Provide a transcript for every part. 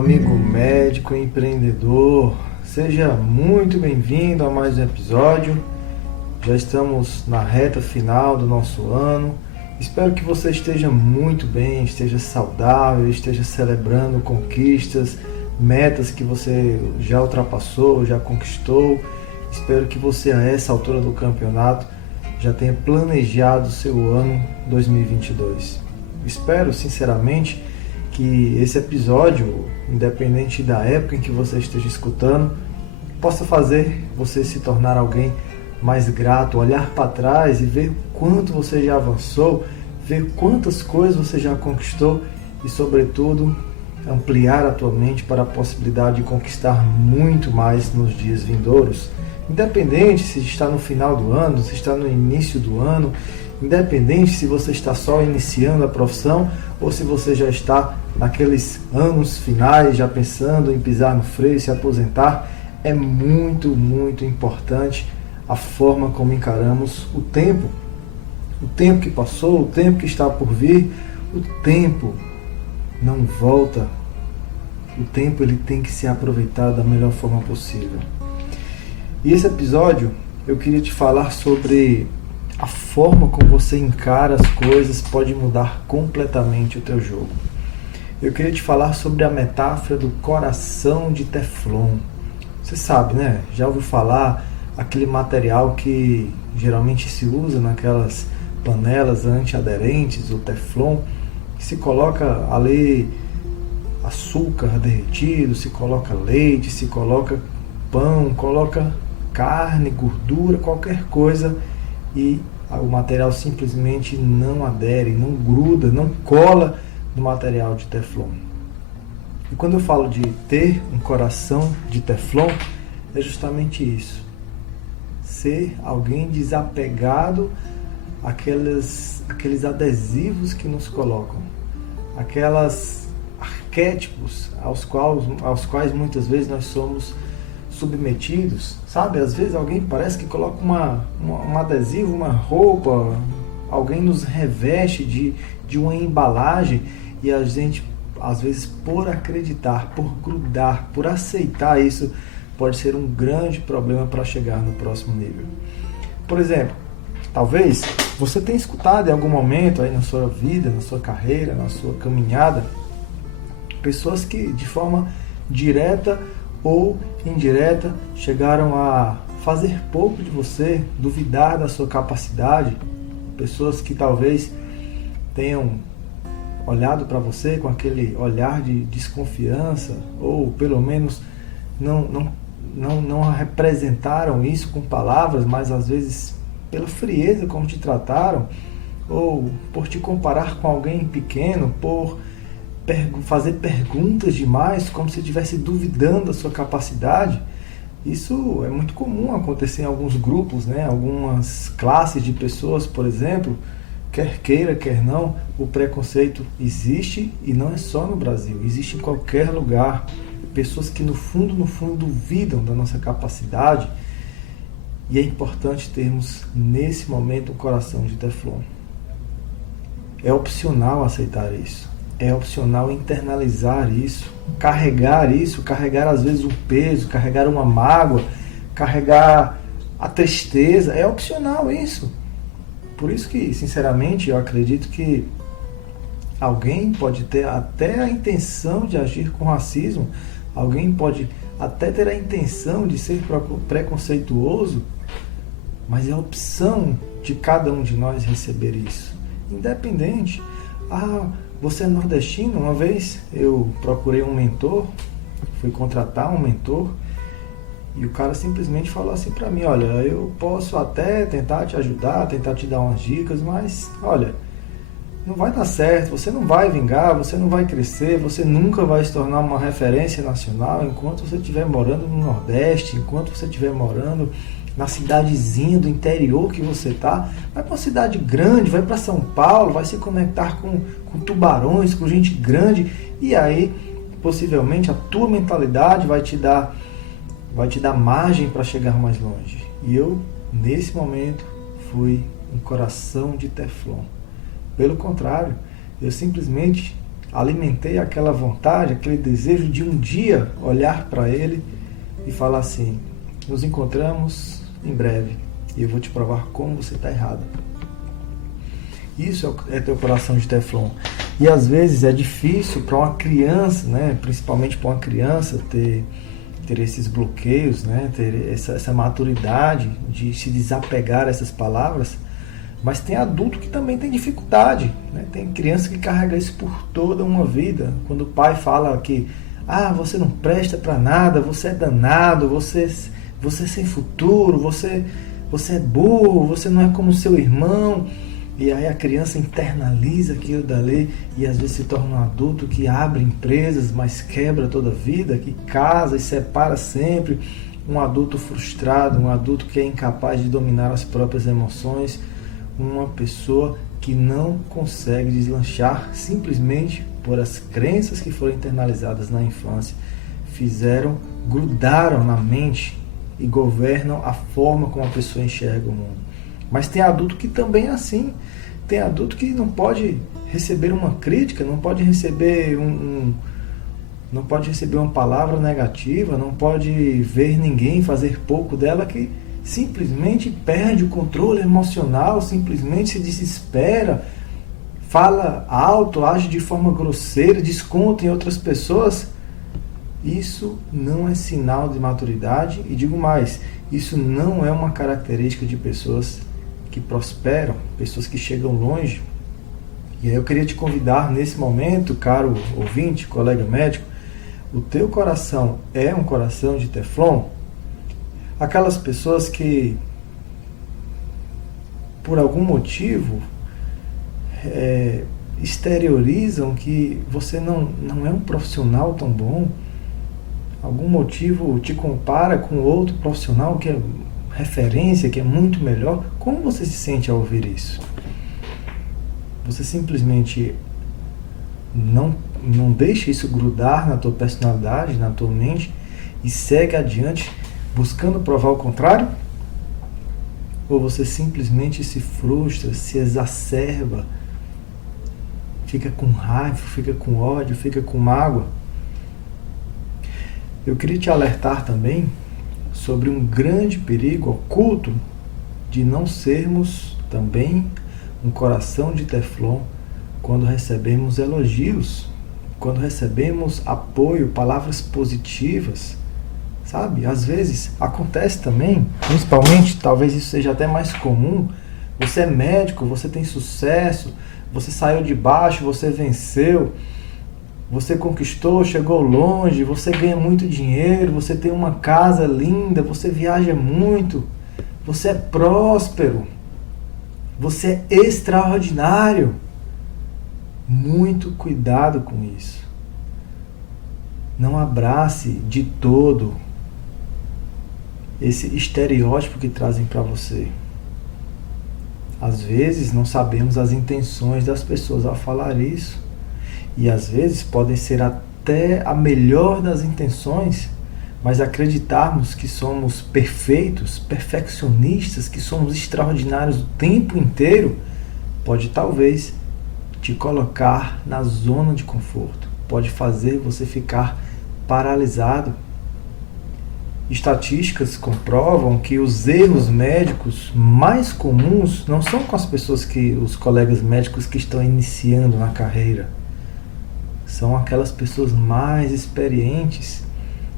amigo médico e empreendedor, seja muito bem-vindo a mais um episódio. Já estamos na reta final do nosso ano. Espero que você esteja muito bem, esteja saudável, esteja celebrando conquistas, metas que você já ultrapassou, já conquistou. Espero que você, a essa altura do campeonato, já tenha planejado o seu ano 2022. Espero, sinceramente, que esse episódio, independente da época em que você esteja escutando, possa fazer você se tornar alguém mais grato, olhar para trás e ver quanto você já avançou, ver quantas coisas você já conquistou e, sobretudo, ampliar a tua mente para a possibilidade de conquistar muito mais nos dias vindouros. Independente se está no final do ano, se está no início do ano, independente se você está só iniciando a profissão ou se você já está naqueles anos finais, já pensando em pisar no freio, se aposentar, é muito, muito importante a forma como encaramos o tempo. O tempo que passou, o tempo que está por vir, o tempo não volta. O tempo ele tem que ser aproveitado da melhor forma possível. E esse episódio eu queria te falar sobre a forma como você encara as coisas pode mudar completamente o teu jogo. Eu queria te falar sobre a metáfora do coração de Teflon. Você sabe, né? Já ouviu falar aquele material que geralmente se usa naquelas panelas antiaderentes, o Teflon, que se coloca ali açúcar derretido, se coloca leite, se coloca pão, coloca carne, gordura, qualquer coisa e o material simplesmente não adere, não gruda, não cola no material de Teflon. E quando eu falo de ter um coração de Teflon, é justamente isso. Ser alguém desapegado àqueles adesivos que nos colocam, aquelas arquétipos aos quais muitas vezes nós somos submetidos, sabe? Às vezes alguém parece que coloca um adesivo, uma roupa, alguém nos reveste de uma embalagem e a gente, às vezes, por acreditar, por grudar, por aceitar isso, pode ser um grande problema para chegar no próximo nível. Por exemplo, talvez você tenha escutado em algum momento aí na sua vida, na sua carreira, na sua caminhada, pessoas que de forma direta ou indireta chegaram a fazer pouco de você, duvidar da sua capacidade, pessoas que talvez tenham olhado para você com aquele olhar de desconfiança ou pelo menos não representaram isso com palavras, mas às vezes pela frieza como te trataram ou por te comparar com alguém pequeno, por fazer perguntas demais, como se estivesse duvidando da sua capacidade. Isso é muito comum acontecer em alguns grupos, né? Algumas classes de pessoas, por exemplo, quer queira, quer não, o preconceito existe e não é só no Brasil, existe em qualquer lugar. Pessoas que no fundo duvidam da nossa capacidade e é importante termos nesse momento um coração de Teflon. É opcional aceitar isso. É opcional internalizar isso, carregar às vezes um peso, carregar uma mágoa, carregar a tristeza, é opcional isso. Por isso que, sinceramente, eu acredito que alguém pode ter até a intenção de agir com racismo, alguém pode até ter a intenção de ser preconceituoso, mas é a opção de cada um de nós receber isso, independente. Você é nordestino? Uma vez eu procurei um mentor, fui contratar um mentor e o cara simplesmente falou assim para mim: olha, eu posso até tentar te ajudar, tentar te dar umas dicas, mas olha, não vai dar certo, você não vai vingar, você não vai crescer, você nunca vai se tornar uma referência nacional enquanto você estiver morando no Nordeste, enquanto você estiver morando na cidadezinha do interior que você está. Vai para uma cidade grande, vai para São Paulo, vai se conectar com tubarões, com gente grande, e aí possivelmente a tua mentalidade vai te dar margem para chegar mais longe. E eu, nesse momento, fui um coração de Teflon. Pelo contrário, eu simplesmente alimentei aquela vontade, aquele desejo de um dia olhar para ele e falar assim: nos encontramos em breve e eu vou te provar como você está errado. Isso é teu coração de Teflon. E às vezes é difícil para uma criança, né, principalmente para uma criança, ter esses bloqueios, né, ter essa maturidade de se desapegar a essas palavras. Mas tem adulto que também tem dificuldade, né? Tem criança que carrega isso por toda uma vida. Quando o pai fala que você não presta para nada, você é danado, você é sem futuro, você é burro, você não é como seu irmão. E aí a criança internaliza aquilo dali e às vezes se torna um adulto que abre empresas, mas quebra toda a vida, que casa e separa sempre. Um adulto frustrado, um adulto que é incapaz de dominar as próprias emoções. Uma pessoa que não consegue deslanchar simplesmente por as crenças que foram internalizadas na infância, grudaram na mente e governam a forma como a pessoa enxerga o mundo. Mas tem adulto que também é assim. Tem adulto que não pode receber uma crítica, não pode receber não pode receber uma palavra negativa, não pode ver ninguém fazer pouco dela, que simplesmente perde o controle emocional, simplesmente se desespera, fala alto, age de forma grosseira, desconta em outras pessoas. Isso não é sinal de maturidade e digo mais, isso não é uma característica de pessoas que prosperam, pessoas que chegam longe. E aí eu queria te convidar nesse momento, caro ouvinte, colega médico, o teu coração é um coração de Teflon? Aquelas pessoas que, por algum motivo, exteriorizam que você não é um profissional tão bom, algum motivo te compara com outro profissional que é referência, que é muito melhor. Como você se sente ao ouvir isso? Você simplesmente não deixa isso grudar na tua personalidade, na tua mente e segue adiante buscando provar o contrário? Ou você simplesmente se frustra, se exacerba, fica com raiva, fica com ódio, fica com mágoa? Eu queria te alertar também sobre um grande perigo oculto de não sermos também um coração de Teflon quando recebemos elogios, quando recebemos apoio, palavras positivas. Sabe, às vezes acontece também, principalmente, talvez isso seja até mais comum, você é médico, você tem sucesso, você saiu de baixo, você venceu, você conquistou, chegou longe, você ganha muito dinheiro, você tem uma casa linda, você viaja muito, você é próspero, você é extraordinário. Muito cuidado com isso. Não abrace de todo esse estereótipo que trazem para você. Às vezes não sabemos as intenções das pessoas ao falar isso. E às vezes podem ser até a melhor das intenções, mas acreditarmos que somos perfeitos, perfeccionistas, que somos extraordinários o tempo inteiro, pode talvez te colocar na zona de conforto, pode fazer você ficar paralisado. Estatísticas comprovam que os erros médicos mais comuns não são com as pessoas os colegas médicos que estão iniciando na carreira. São aquelas pessoas mais experientes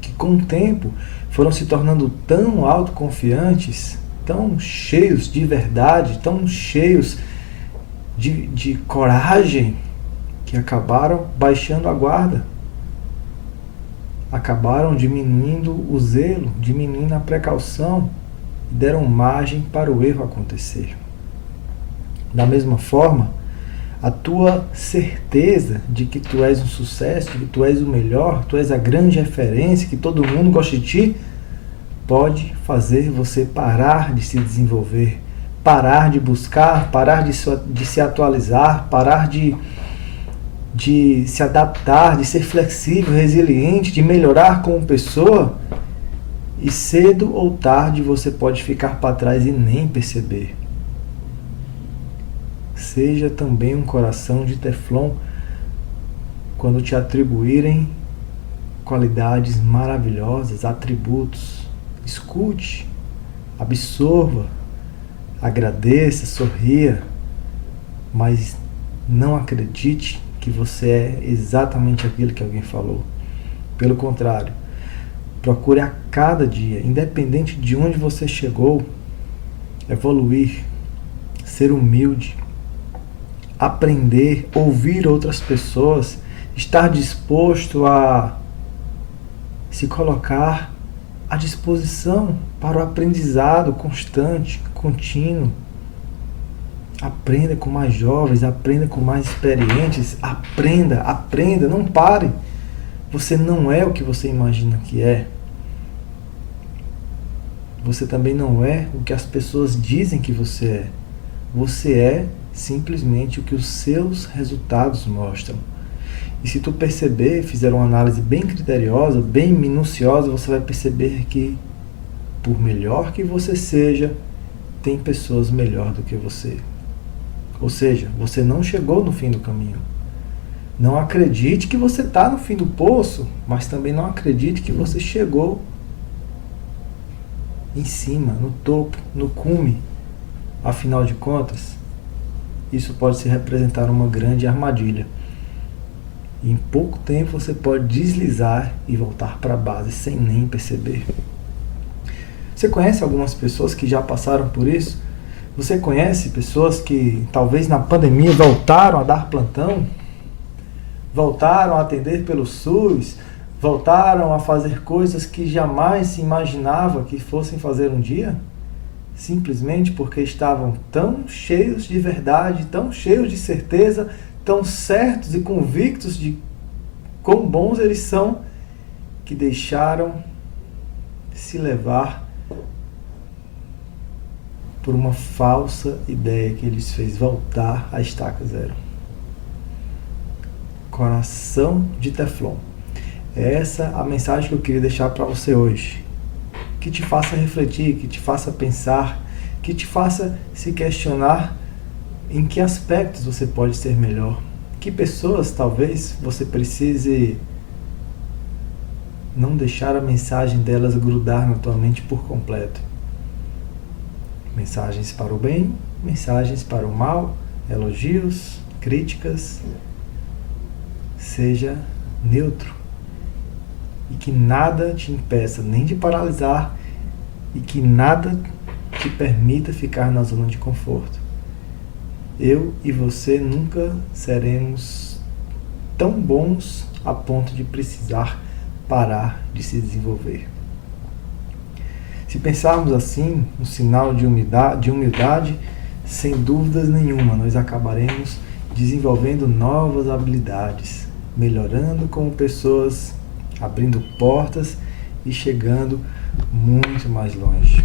que com o tempo foram se tornando tão autoconfiantes, tão cheios de verdade, tão cheios de coragem, que acabaram baixando a guarda. Acabaram diminuindo o zelo, diminuindo a precaução e deram margem para o erro acontecer. Da mesma forma, a tua certeza de que tu és um sucesso, de que tu és o melhor, tu és a grande referência, que todo mundo gosta de ti, pode fazer você parar de se desenvolver, parar de buscar, parar de se atualizar, parar de se adaptar, de ser flexível, resiliente, de melhorar como pessoa, e cedo ou tarde você pode ficar para trás e nem perceber. Seja também um coração de Teflon quando te atribuírem qualidades maravilhosas, atributos. Escute, absorva, agradeça, sorria, mas não acredite que você é exatamente aquilo que alguém falou. Pelo contrário, procure a cada dia, independente de onde você chegou, evoluir, ser humilde, aprender, ouvir outras pessoas, estar disposto a se colocar à disposição para o aprendizado constante, contínuo. Aprenda com mais jovens, aprenda com mais experientes, aprenda, não pare. Você não é o que você imagina que é. Você também não é o que as pessoas dizem que você é. Você é simplesmente o que os seus resultados mostram. E se tu perceber, fizer uma análise bem criteriosa, bem minuciosa, você vai perceber que, por melhor que você seja, tem pessoas melhor do que você. Ou seja, você não chegou no fim do caminho. Não acredite que você está no fim do poço, mas também não acredite que você chegou em cima, no topo, no cume. Afinal de contas, isso pode se representar uma grande armadilha. E em pouco tempo você pode deslizar e voltar para a base sem nem perceber. Você conhece algumas pessoas que já passaram por isso? Você conhece pessoas que talvez na pandemia voltaram a dar plantão? Voltaram a atender pelo SUS? Voltaram a fazer coisas que jamais se imaginava que fossem fazer um dia? Simplesmente porque estavam tão cheios de verdade, tão cheios de certeza, tão certos e convictos de quão bons eles são, que deixaram se levar por uma falsa ideia que lhes fez voltar à estaca zero. Coração de Teflon. É essa a mensagem que eu queria deixar para você hoje. Que te faça refletir, que te faça pensar, que te faça se questionar em que aspectos você pode ser melhor. Que pessoas talvez você precise não deixar a mensagem delas grudar na tua mente por completo. Mensagens para o bem, mensagens para o mal, elogios, críticas. Seja neutro. E que nada te impeça nem de paralisar e que nada te permita ficar na zona de conforto. Eu e você nunca seremos tão bons a ponto de precisar parar de se desenvolver. Se pensarmos assim, um sinal de humildade, sem dúvidas nenhuma, nós acabaremos desenvolvendo novas habilidades, melhorando como pessoas, abrindo portas e chegando muito mais longe.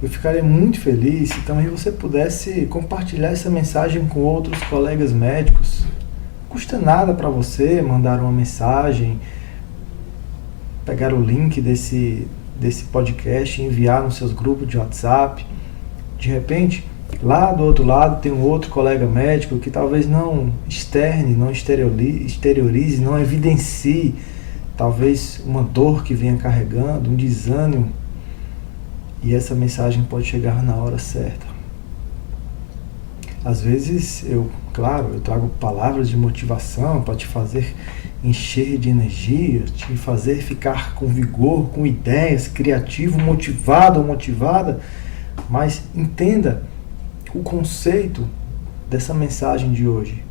Eu ficaria muito feliz se também você pudesse compartilhar essa mensagem com outros colegas médicos. Não custa nada para você mandar uma mensagem, pegar o link desse podcast e enviar nos seus grupos de WhatsApp. De repente, lá do outro lado tem um outro colega médico que talvez não externe, não exteriorize, não evidencie talvez uma dor que venha carregando, um desânimo. E essa mensagem pode chegar na hora certa. Às vezes eu trago palavras de motivação para te fazer encher de energia, te fazer ficar com vigor, com ideias, criativo, motivado ou motivada. Mas entenda o conceito dessa mensagem de hoje.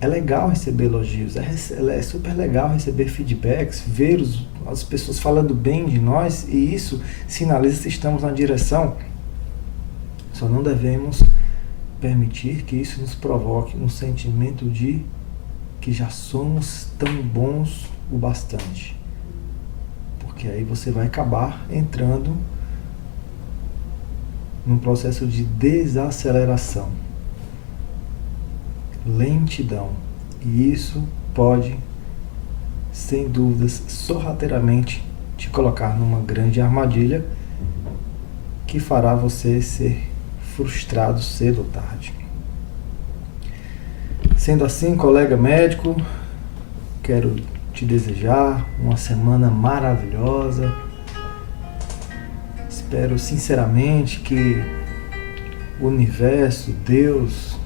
É legal receber elogios, é super legal receber feedbacks, ver as pessoas falando bem de nós, e isso sinaliza se estamos na direção. Só não devemos permitir que isso nos provoque um sentimento de que já somos tão bons o bastante. Porque aí você vai acabar entrando num processo de desaceleração, lentidão, e isso pode, sem dúvidas, sorrateiramente te colocar numa grande armadilha que fará você ser frustrado cedo ou tarde. Sendo assim, colega médico, quero te desejar uma semana maravilhosa. Espero sinceramente que o universo, Deus,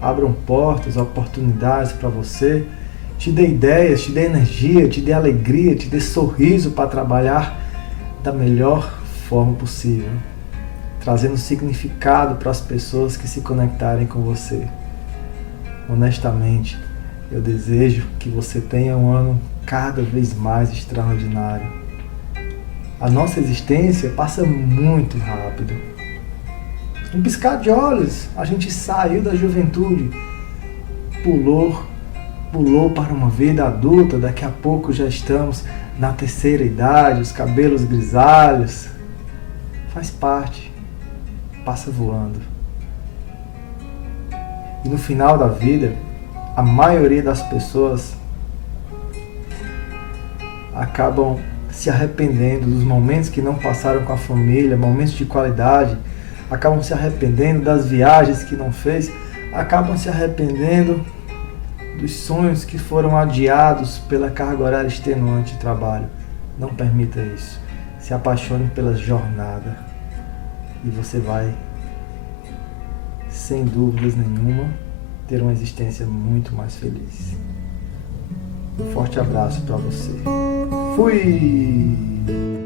abram portas, oportunidades para você, te dê ideias, te dê energia, te dê alegria, te dê sorriso para trabalhar da melhor forma possível, trazendo significado para as pessoas que se conectarem com você. Honestamente, eu desejo que você tenha um ano cada vez mais extraordinário. A nossa existência passa muito rápido. Um piscar de olhos, a gente saiu da juventude, pulou para uma vida adulta, daqui a pouco já estamos na terceira idade, os cabelos grisalhos. Faz parte, passa voando. E no final da vida, a maioria das pessoas acabam se arrependendo dos momentos que não passaram com a família, momentos de qualidade, acabam se arrependendo das viagens que não fez, acabam se arrependendo dos sonhos que foram adiados pela carga horária extenuante de trabalho. Não permita isso. Se apaixone pela jornada e você vai, sem dúvidas nenhuma, ter uma existência muito mais feliz. Um forte abraço para você. Fui!